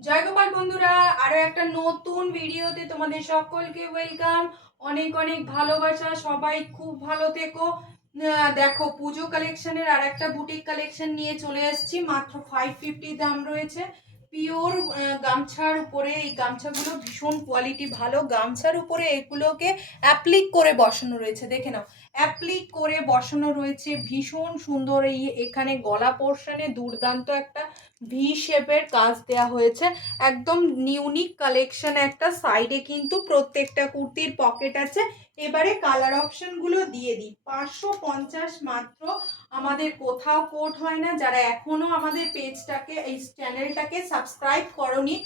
জয় গোপাল বন্ধুরা, আরও একটা নতুন ভিডিওতে তোমাদের সকলকে ওয়েলকাম অনেক অনেক ভালোবাসা, সবাই খুব ভালো থেকো। দেখো, পুজো কালেকশনের আর একটা বুটিক কালেকশন নিয়ে চলে এসেছি, মাত্র ফাইভ ফিফটি দাম রয়েছে। পিওর গামছার উপরে, এই গামছাগুলো ভীষণ কোয়ালিটি ভালো। গামছার উপরে এগুলোকে অ্যাপ্লিক করে বসানো রয়েছে, দেখে নাও। অ্যাপ্লিক করে বসানো রয়েছে, ভীষণ সুন্দর। এই এখানে গলা পোর্শনে দুর্দান্ত একটা ভি শেপের কাজ দেওয়া হয়েছে। একদম ইউনিক কালেকশন একটা। সাইডে কিন্তু প্রত্যেকটা কুর্তির পকেট আছে। এবারে কালার অপশনগুলো দিয়ে দিই। পাঁচশো পঞ্চাশ মাত্র আমাদের কোথাও কোট হয় না। যারা এখনও আমাদের পেজটাকে এই চ্যানেলটাকে সাবস্ক্রাইব করনি,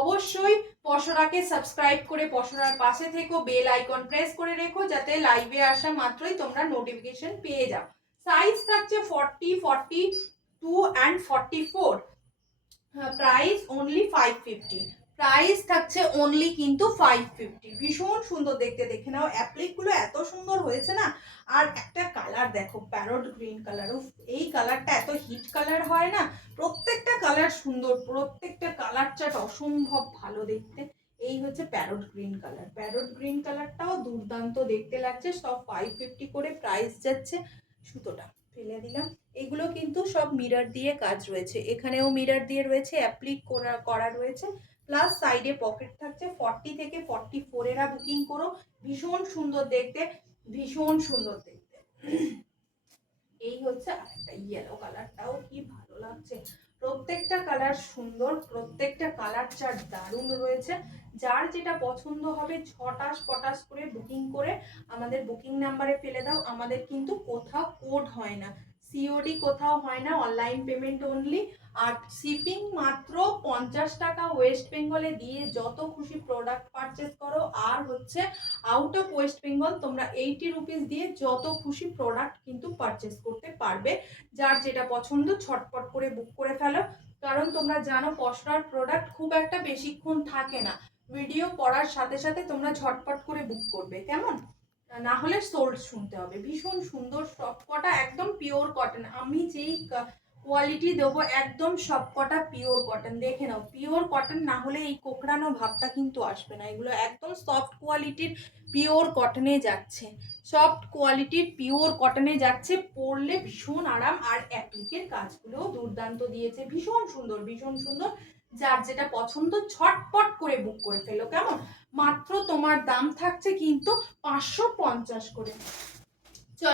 অবশ্যই পশরাকে সাবস্ক্রাইব করে পশরার পাশে থেকো বেল আইকন প্রেস করে রেখো, যাতে লাইভে আসা মাত্রই তোমরা নোটিফিকেশন পেয়ে যাও। সাইজ থাকছে forty forty two and forty four price only five fifty price থাকছে অনলি কিন্তু ফাইভ ফিফটি ভীষণ সুন্দর দেখতে, দেখে নাও। অ্যাপ্লিকগুলো এত সুন্দর হয়েছে না? আর একটা কালার দেখো প্যারট গ্রিন কালার এই কালারটা এত হিট কালার হয় না? প্রত্যেকটা কালার সুন্দর, প্রত্যেকটা কালার চার্ট অসম্ভব ভালো দেখতে। এই হচ্ছে parrot green colour parrot green কালারটাও দুর্দান্ত দেখতে লাগছে। সব ফাইভ ফিফটি করে প্রাইস যাচ্ছে সুতোটা। ফেলে দিলাম। এগুলো কিন্তু সব মিরার দিয়ে কাজ রয়েছে। এখানেও মিরার দিয়ে রয়েছে অ্যাপ্লিক করা করা রয়েছে। প্লাস সাইডে পকেট থাকছে। ফর্টি থেকে ফর্টি ফোরেরা বুকিং করো। ভীষণ সুন্দর দেখতে, ভীষণ সুন্দর দেখতে। এই হচ্ছে আরেকটা ইয়েলো কালারটাও কি ভালো লাগছে। প্রত্যেকটা কালার সুন্দর, প্রত্যেকটা কালার চার্ট দারুণ রয়েছে। যার যেটা পছন্দ হবে ছটাস পটাস করে বুকিং করে আমাদের বুকিং নাম্বারে ফেলে দাও। আমাদের কিন্তু কোথাও কোড হয় না। সিওডি কোথাও হয় না অনলাইন পেমেন্ট অনলি আর শিপিং মাত্র পঞ্চাশ টাকা ওয়েস্ট বেঙ্গলে দিয়ে যত খুশি প্রোডাক্ট পারচেস করো, আর হচ্ছে আউট অফ ওয়েস্ট বেঙ্গল তোমরা এইটি রুপিস দিয়ে যত খুশি প্রোডাক্ট কিন্তু পারচেস করতে পারবে। যার যেটা পছন্দ ছটপট করে বুক করে ফেলো। কারণ তোমরা জানো, পশরার প্রোডাক্ট খুব একটা বেশিক্ষণ থাকে না। ভিডিও পড়ার সাথে সাথে তোমরা ঝটপট করে বুক করবে, কেমন? না হলে সোল্ড শুনতে হবে। ভীষণ সুন্দর সবকটা একদম পিওর কটন আমি যেই কোয়ালিটি দেবো একদম সবকটা পিওর কটন দেখে নাও পিওর কটন না হলে এই কোকড়ানো ভাবটা কিন্তু আসবে না। এগুলো একদম সফট কোয়ালিটির পিওর কটনে যাচ্ছে। সফট কোয়ালিটির পিওর কটনে যাচ্ছে, পরলে ভীষণ আরাম আর অ্যাপ্লিকের কাজগুলোও দুর্দান্ত দিয়েছে। ভীষণ সুন্দর ভীষণ সুন্দর। যার যেটা পছন্দ, ছটপট করে বুক করে ফেলো। কেমন? মাত্র তোমার দাম থাকছে কিন্তু পাঁচশো পঞ্চাশ করে।